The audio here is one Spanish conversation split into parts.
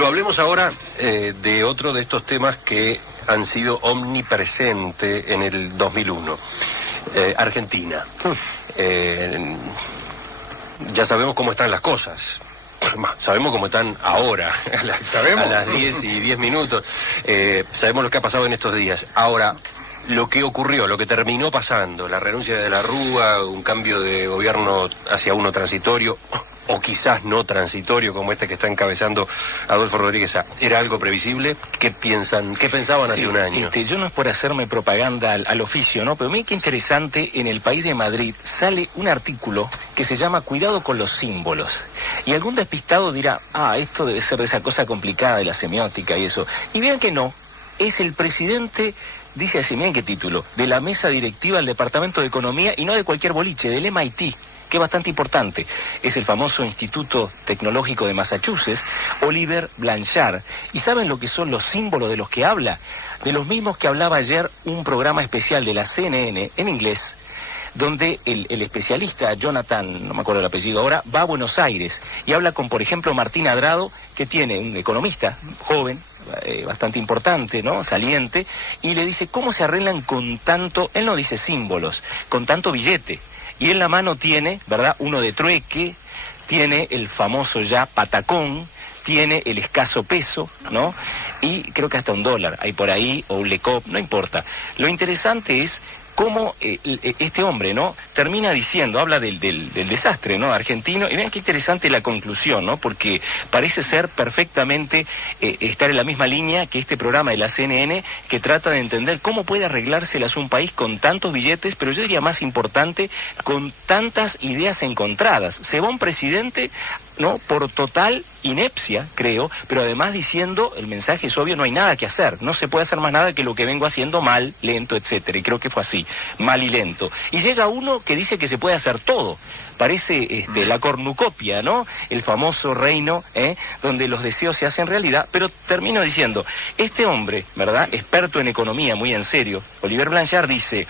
Pero hablemos ahora de otro de estos temas que han sido omnipresente en el 2001. Argentina. Ya sabemos cómo están las cosas. Sabemos cómo están ahora, a las 10 y 10 minutos. Sabemos lo que ha pasado en estos días. Ahora, lo que ocurrió, lo que terminó pasando, la renuncia de la Rúa, un cambio de gobierno hacia uno transitorio, o quizás no transitorio, como este que está encabezando Adolfo Rodríguez, ¿era algo previsible? ¿Qué pensaban hace un año? Yo no es por hacerme propaganda al oficio, ¿no? Pero miren qué interesante, en El País de Madrid sale un artículo que se llama Cuidado con los símbolos. Y algún despistado dirá, esto debe ser de esa cosa complicada de la semiótica y eso. Y vean que no, es el presidente, dice así, miren qué título, de la mesa directiva del Departamento de Economía, y no de cualquier boliche, del MIT, que es bastante importante. Es el famoso Instituto Tecnológico de Massachusetts, Oliver Blanchard. ¿Y saben lo que son los símbolos de los que habla? De los mismos que hablaba ayer un programa especial de la CNN en inglés, donde el especialista Jonathan, no me acuerdo el apellido ahora, va a Buenos Aires y habla con, por ejemplo, Martín Adrado, que tiene un economista joven, bastante importante, ¿no? Saliente, y le dice cómo se arreglan con tanto, él no dice símbolos, con tanto billete. Y en la mano tiene, ¿verdad?, uno de trueque, tiene el famoso ya patacón, tiene el escaso peso, ¿no? Y creo que hasta $1 hay por ahí, o un lecop, no importa. Lo interesante es cómo este hombre, ¿no?, termina diciendo, habla del desastre, ¿no?, argentino, y vean qué interesante la conclusión, ¿no?, porque parece ser perfectamente estar en la misma línea que este programa de la CNN, que trata de entender cómo puede arreglárselas un país con tantos billetes, pero yo diría más importante, con tantas ideas encontradas. Se va un presidente, ¿no?, por total inepcia, creo, pero además diciendo, el mensaje es obvio, no hay nada que hacer, no se puede hacer más nada que lo que vengo haciendo mal, lento, etcétera, y creo que fue así, mal y lento. Y llega uno que dice que se puede hacer todo. Parece la cornucopia, ¿no?, el famoso reino, donde los deseos se hacen realidad, pero termino diciendo, este hombre, ¿verdad?, experto en economía, muy en serio, Oliver Blanchard, dice: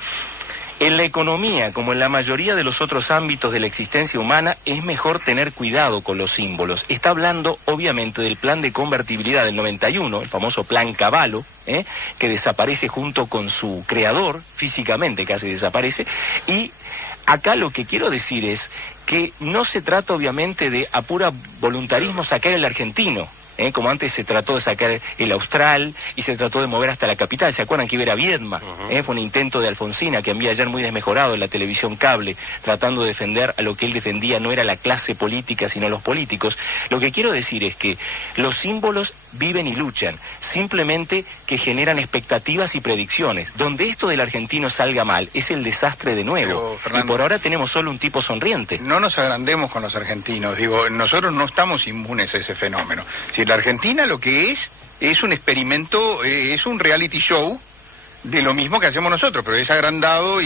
en la economía, como en la mayoría de los otros ámbitos de la existencia humana, es mejor tener cuidado con los símbolos. Está hablando, obviamente, del plan de convertibilidad del 91, el famoso plan Cavallo, que desaparece junto con su creador, físicamente casi desaparece, y acá lo que quiero decir es que no se trata, obviamente, de a pura voluntarismo sacar el argentino, como antes se trató de sacar el austral y se trató de mover hasta la capital. ¿Se acuerdan que iba a Viedma? Fue un intento de Alfonsina que envía ayer muy desmejorado en la televisión cable, tratando de defender a lo que él defendía, no era la clase política, sino los políticos. Lo que quiero decir es que los símbolos viven y luchan, simplemente que generan expectativas y predicciones. Donde esto del argentino salga mal, es el desastre de nuevo. Pero, Fernando, y por ahora tenemos solo un tipo sonriente. No nos agrandemos con los argentinos, digo, nosotros no estamos inmunes a ese fenómeno. Si la Argentina lo que es un experimento, es un reality show de lo mismo que hacemos nosotros, pero es agrandado,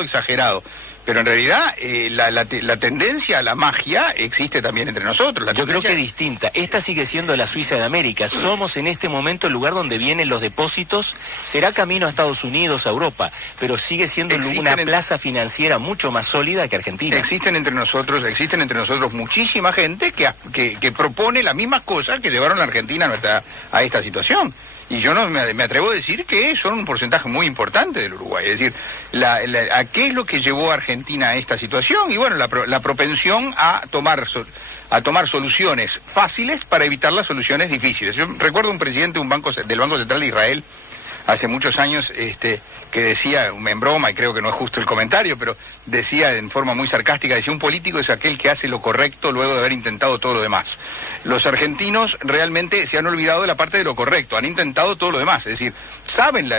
exagerado. Pero en realidad la tendencia a la magia existe también entre nosotros. Yo creo que es distinta. Esta sigue siendo la Suiza de América. Somos en este momento el lugar donde vienen los depósitos. Será camino a Estados Unidos, a Europa, pero sigue siendo una plaza financiera mucho más sólida que Argentina. Existen entre nosotros muchísima gente que propone las mismas cosas que llevaron a la Argentina a esta situación. Y yo no me atrevo a decir que son un porcentaje muy importante del Uruguay. Es decir, ¿a qué es lo que llevó a Argentina a esta situación? Y bueno, la propensión a tomar soluciones fáciles para evitar las soluciones difíciles. Yo recuerdo un presidente del Banco Central de Israel, hace muchos años, que decía, en broma, y creo que no es justo el comentario, pero decía en forma muy sarcástica, decía: un político es aquel que hace lo correcto luego de haber intentado todo lo demás. Los argentinos realmente se han olvidado de la parte de lo correcto, han intentado todo lo demás, es decir, saben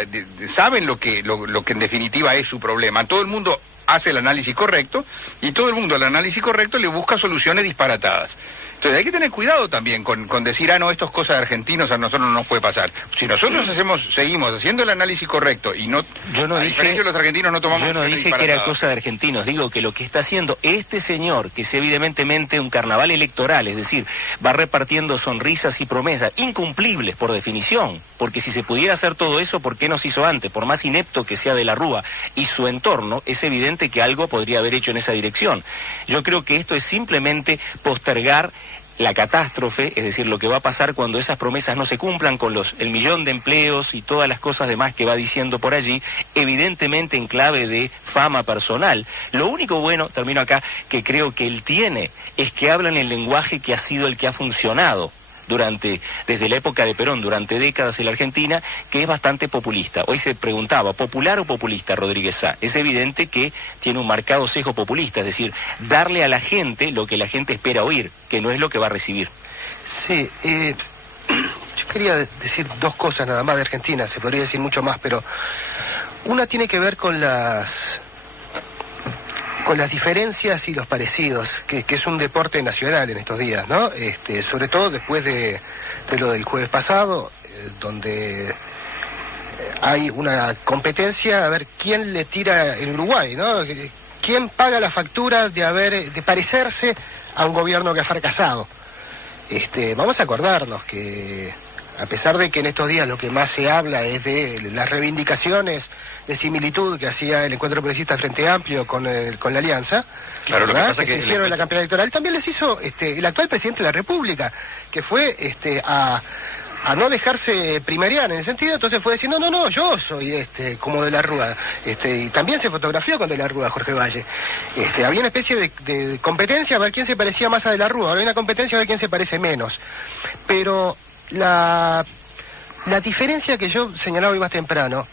lo que en definitiva es su problema. Todo el mundo hace el análisis correcto, y todo el mundo al análisis correcto le busca soluciones disparatadas. Entonces hay que tener cuidado también con decir, no, esto es cosa de argentinos, a nosotros no nos puede pasar. Si nosotros seguimos haciendo el análisis correcto y no, a diferencia de los argentinos, no tomamos... Yo no dije que era cosa de argentinos, digo que lo que está haciendo este señor, que es evidentemente un carnaval electoral, es decir, va repartiendo sonrisas y promesas incumplibles por definición, porque si se pudiera hacer todo eso, ¿por qué no se hizo antes? Por más inepto que sea de la Rúa y su entorno, es evidente que algo podría haber hecho en esa dirección. Yo creo que esto es simplemente postergar la catástrofe, es decir, lo que va a pasar cuando esas promesas no se cumplan con el millón de empleos y todas las cosas demás que va diciendo por allí, evidentemente en clave de fama personal. Lo único bueno, termino acá, que creo que él tiene, es que habla en el lenguaje que ha sido el que ha funcionado desde la época de Perón, durante décadas en la Argentina, que es bastante populista. Hoy se preguntaba, ¿popular o populista Rodríguez Sá? Es evidente que tiene un marcado sesgo populista, es decir, darle a la gente lo que la gente espera oír, que no es lo que va a recibir. Sí, yo quería decir dos cosas nada más de Argentina, se podría decir mucho más, pero una tiene que ver con las diferencias y los parecidos, que es un deporte nacional en estos días, ¿no? Sobre todo después de lo del jueves pasado, donde hay una competencia a ver quién le tira en Uruguay, ¿no? ¿Quién paga la factura de parecerse a un gobierno que ha fracasado? Vamos a acordarnos que, a pesar de que en estos días lo que más se habla es de las reivindicaciones de similitud que hacía el Encuentro Progresista Frente Amplio con la Alianza, claro, lo que pasa que se hicieron en la campaña electoral, también les hizo el actual presidente de la República, que fue a no dejarse primerear en el sentido, entonces fue decir, no, yo soy como de la Rúa, y también se fotografió con de la Rúa Jorge Valle. Había una especie de competencia a ver quién se parecía más a de la Rúa, ahora hay una competencia a ver quién se parece menos. Pero la diferencia que yo señalaba hoy más temprano,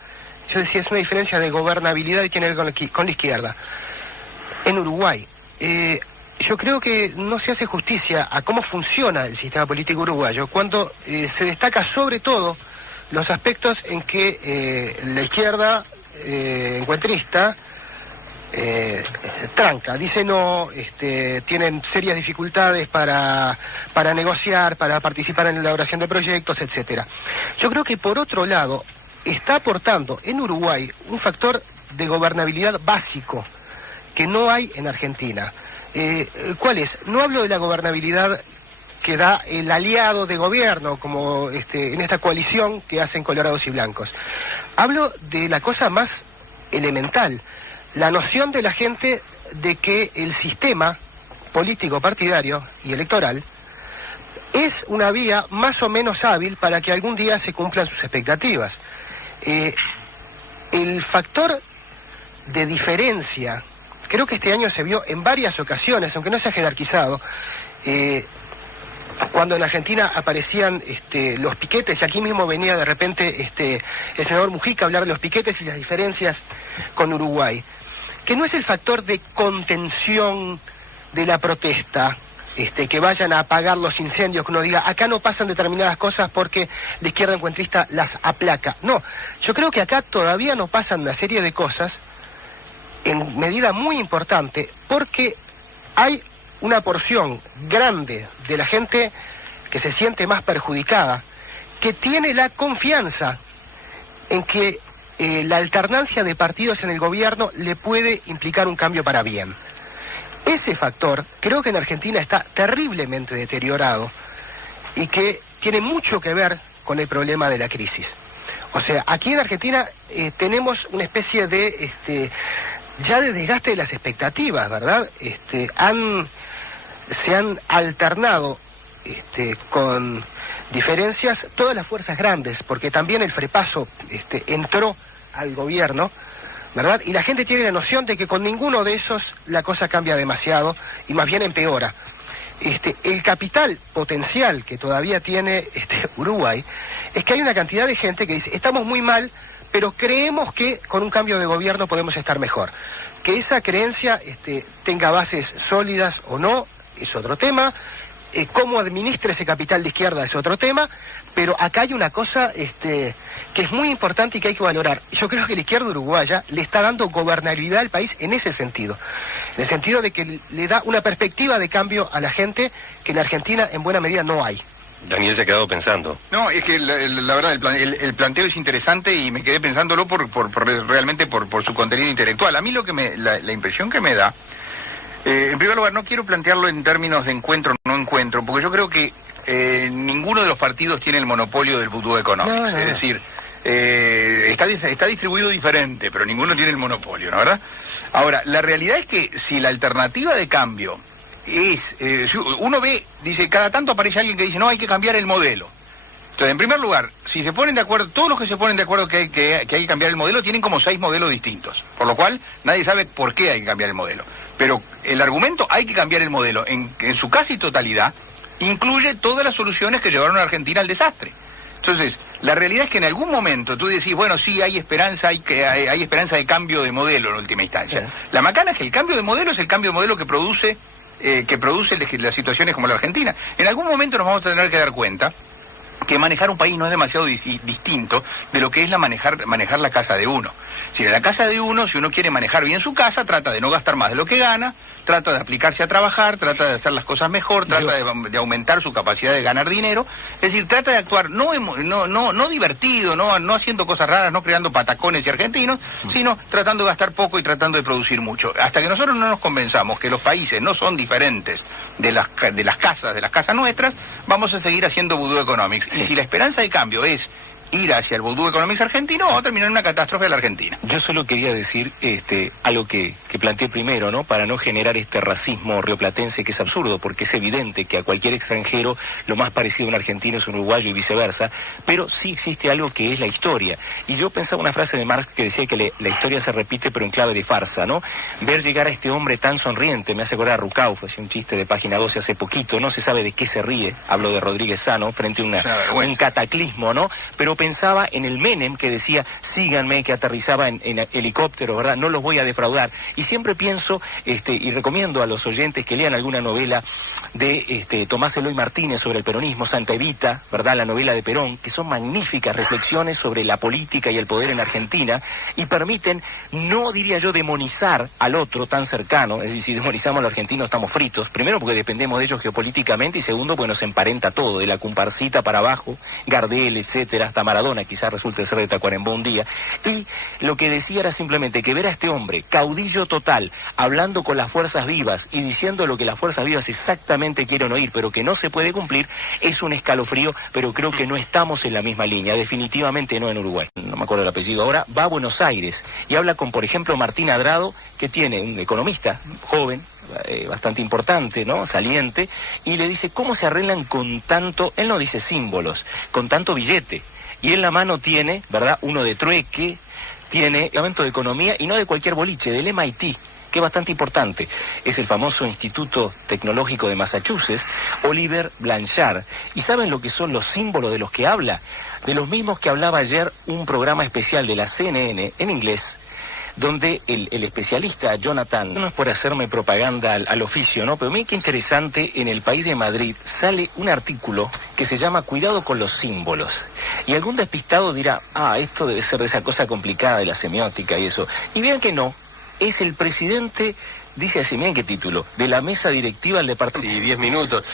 yo decía, es una diferencia de gobernabilidad y tiene que ver con la izquierda. En Uruguay, yo creo que no se hace justicia a cómo funciona el sistema político uruguayo cuando se destaca sobre todo los aspectos en que la izquierda encuentrista tranca, dice no, tienen serias dificultades para negociar, para participar en la elaboración de proyectos, etcétera. Yo creo que por otro lado está aportando en Uruguay un factor de gobernabilidad básico que no hay en Argentina. ¿Cuál es? No hablo de la gobernabilidad que da el aliado de gobierno, como en esta coalición que hacen colorados y blancos. Hablo de la cosa más elemental, la noción de la gente de que el sistema político partidario y electoral es una vía más o menos hábil para que algún día se cumplan sus expectativas. El factor de diferencia, creo que este año se vio en varias ocasiones, aunque no se ha jerarquizado, cuando en Argentina aparecían los piquetes, y aquí mismo venía de repente el senador Mujica a hablar de los piquetes y las diferencias con Uruguay, que no es el factor de contención de la protesta, que vayan a apagar los incendios, que uno diga, acá no pasan determinadas cosas porque la izquierda encuentrista las aplaca. No, yo creo que acá todavía no pasan una serie de cosas en medida muy importante porque hay una porción grande de la gente que se siente más perjudicada, que tiene la confianza en que la alternancia de partidos en el gobierno le puede implicar un cambio para bien. Ese factor creo que en Argentina está terriblemente deteriorado y que tiene mucho que ver con el problema de la crisis. O sea, aquí en Argentina tenemos una especie de ya de desgaste de las expectativas, ¿verdad? Se han alternado con diferencias todas las fuerzas grandes, porque también el Frepaso entró al gobierno, ¿verdad? Y la gente tiene la noción de que con ninguno de esos la cosa cambia demasiado y más bien empeora. El capital potencial que todavía tiene Uruguay es que hay una cantidad de gente que dice, estamos muy mal, pero creemos que con un cambio de gobierno podemos estar mejor. Que esa creencia tenga bases sólidas o no, es otro tema. Cómo administra ese capital de izquierda es otro tema, pero acá hay una cosa que es muy importante y que hay que valorar. Yo creo que la izquierda uruguaya le está dando gobernabilidad al país en ese sentido. En el sentido de que le da una perspectiva de cambio a la gente que en Argentina en buena medida no hay. Daniel se ha quedado pensando. No, es que la verdad el planteo es interesante y me quedé pensándolo realmente por su contenido intelectual. A mí la impresión que me da, en primer lugar, no quiero plantearlo en términos de encuentro o no encuentro, porque yo creo que ninguno de los partidos tiene el monopolio del voodoo económico. No. Es decir, está distribuido diferente, pero ninguno tiene el monopolio, ¿no verdad? Ahora, la realidad es que si la alternativa de cambio uno ve, dice, cada tanto aparece alguien que dice, no, hay que cambiar el modelo. Entonces, en primer lugar, si se ponen de acuerdo, todos los que se ponen de acuerdo que hay que cambiar el modelo tienen como 6 modelos distintos, por lo cual nadie sabe por qué hay que cambiar el modelo. Pero el argumento hay que cambiar el modelo en su casi totalidad incluye todas las soluciones que llevaron a Argentina al desastre. Entonces, la realidad es que en algún momento tú decís, bueno, sí, hay esperanza, hay esperanza de cambio de modelo en última instancia. Sí. La macana es que el cambio de modelo es el cambio de modelo que produce las situaciones como la Argentina. En algún momento nos vamos a tener que dar cuenta que manejar un país no es demasiado distinto de lo que es manejar la casa de uno. Si en la casa de uno, si uno quiere manejar bien su casa, trata de no gastar más de lo que gana, trata de aplicarse a trabajar, trata de hacer las cosas mejor, trata de aumentar su capacidad de ganar dinero. Es decir, trata de actuar no divertido, no haciendo cosas raras, no creando patacones y argentinos, sino tratando de gastar poco y tratando de producir mucho. Hasta que nosotros no nos convenzamos que los países no son diferentes de las casas nuestras, vamos a seguir haciendo vudú economics. Sí. Y si la esperanza de cambio es ir hacia el vudú economics argentino, va a terminar en una catástrofe de la Argentina. Yo solo quería decir algo que planteé primero, ¿no? Para no generar este racismo rioplatense que es absurdo, porque es evidente que a cualquier extranjero lo más parecido a un argentino es un uruguayo y viceversa, pero sí existe algo que es la historia. Y yo pensaba una frase de Marx que decía que la historia se repite pero en clave de farsa, ¿no? Ver llegar a este hombre tan sonriente, me hace acordar a Rucauf, hacía un chiste de Página 12 hace poquito, no se sabe de qué se ríe, hablo de Rodríguez Sano, frente a un cataclismo, ¿no? Pero pensaba en el Menem que decía, síganme, que aterrizaba en helicóptero, ¿verdad? No los voy a defraudar. Y siempre pienso, y recomiendo a los oyentes que lean alguna novela de Tomás Eloy Martínez sobre el peronismo, Santa Evita, ¿verdad? La novela de Perón, que son magníficas reflexiones sobre la política y el poder en Argentina, y permiten, no diría yo, demonizar al otro tan cercano. Es decir, si demonizamos a los argentinos estamos fritos, primero porque dependemos de ellos geopolíticamente, y segundo porque nos emparenta todo, de la Comparsita para abajo, Gardel, etcétera, hasta Maradona quizás resulte ser de Tacuarembó un día. Y lo que decía era simplemente que ver a este hombre, caudillo total, hablando con las fuerzas vivas y diciendo lo que las fuerzas vivas exactamente quieren oír, pero que no se puede cumplir, es un escalofrío, pero creo que no estamos en la misma línea, definitivamente no en Uruguay. No me acuerdo el apellido ahora, va a Buenos Aires y habla con, por ejemplo, Martín Adrado, que tiene un economista joven, bastante importante, ¿no? Saliente, y le dice, ¿cómo se arreglan con tanto, él no dice símbolos, con tanto billete? Y en la mano tiene, ¿verdad?, uno de trueque, tiene evento de economía y no de cualquier boliche, del MIT, que es bastante importante. Es el famoso Instituto Tecnológico de Massachusetts, Oliver Blanchard. ¿Y saben lo que son los símbolos de los que habla? De los mismos que hablaba ayer un programa especial de la CNN en inglés, donde el especialista Jonathan, no es por hacerme propaganda al oficio, ¿no? Pero miren qué interesante, en El País de Madrid sale un artículo que se llama Cuidado con los símbolos. Y algún despistado dirá, esto debe ser de esa cosa complicada de la semiótica y eso. Y vean que no, es el presidente, dice así, miren qué título, de la mesa directiva del departamento. Sí, 10 minutos.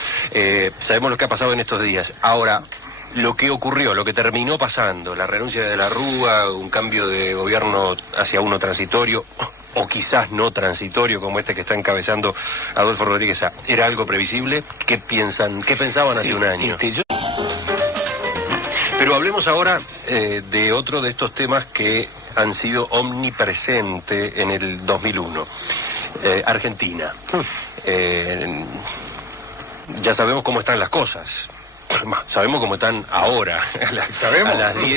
Sabemos lo que ha pasado en estos días. Ahora, lo que ocurrió, lo que terminó pasando, la renuncia de la Rúa, un cambio de gobierno hacia uno transitorio, o quizás no transitorio, como este que está encabezando Adolfo Rodríguez Sá, ¿era algo previsible? ¿Qué pensaban hace un año? Pero hablemos ahora de otro de estos temas que han sido omnipresentes en el 2001. Argentina. Ya sabemos cómo están las cosas. Sabemos cómo están ahora, a las 10.